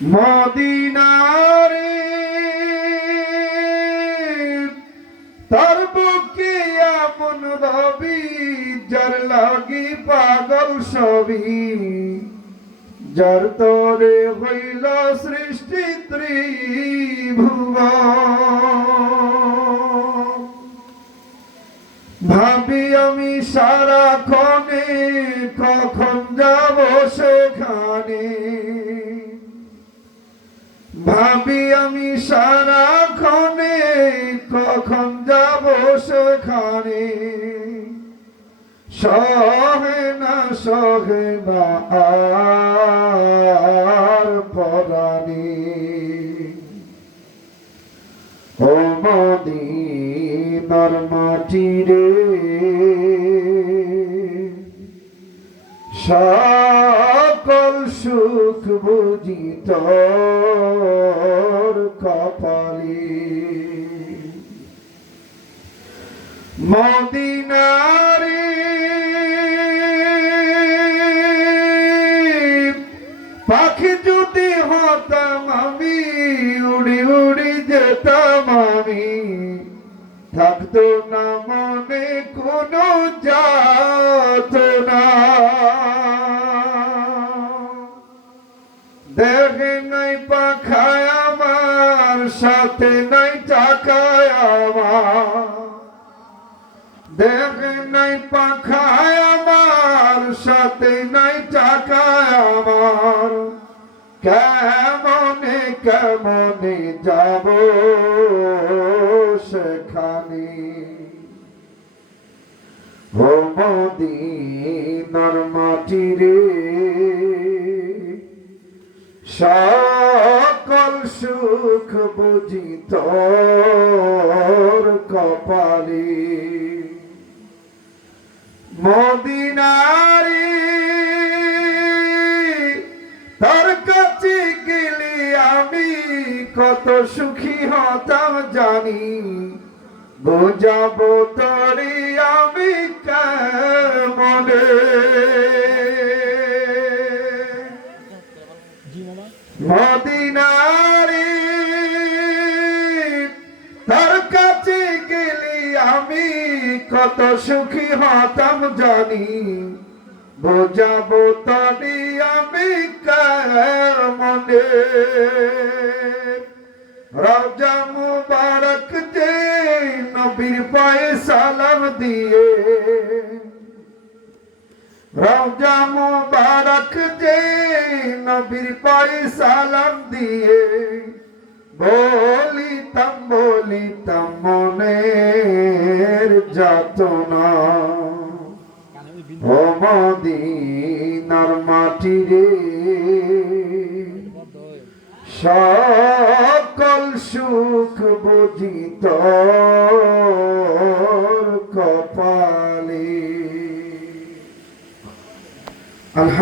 মদিনারে তার বুকে এমন রবি যার লাগি পাগল সবই, যার তরে হইল সৃষ্টি ত্রিভুবন। ভাবি আমি সারাক্ষণে কখন যাব সেখানে, ভাবি আমি সারাক্ষণে কখন যাব সেখানে। সহে না আর পরাণে। ও মদিনার মাটি রে, সকল সুখ বুঝি তোর কপালে। মদিনারে পাখি যদি হতাম আমি, উড়ি উড়ি যেতাম আমি, থাকতো না মনে কোনো যাতনা। দেখে নাই পাখায় আমার, সাথে নাই টাকায় আমার। দেখে নাই পাখায় আমার, সাথে নাই টাকায় আমার। কেমনে কেমনে যাব সেখানে। ও মদিনার মাটি রে, সকল সুখ বুঝি তোর কপালে। মদিনারে তার কাছে গেলে আমি কত সুখী হতাম জানি, বোঝাবো তরে আমি কেমনে। মদিনারে তার কাছে গেলে আমি কত সুখী হতাম জানি, বোঝাবো তরে আমি কেমনে। রওজা মুবারক যে নবীর পায়ে সালাম দিয়ে, রওজা মুবারক যে নবীর পায়ে সালাম দিয়ে, বলিতাম বলিতাম মনের যাতনা। ও মদিনার মাটি রে, সকল সুখ বুঝি তোর কপালে।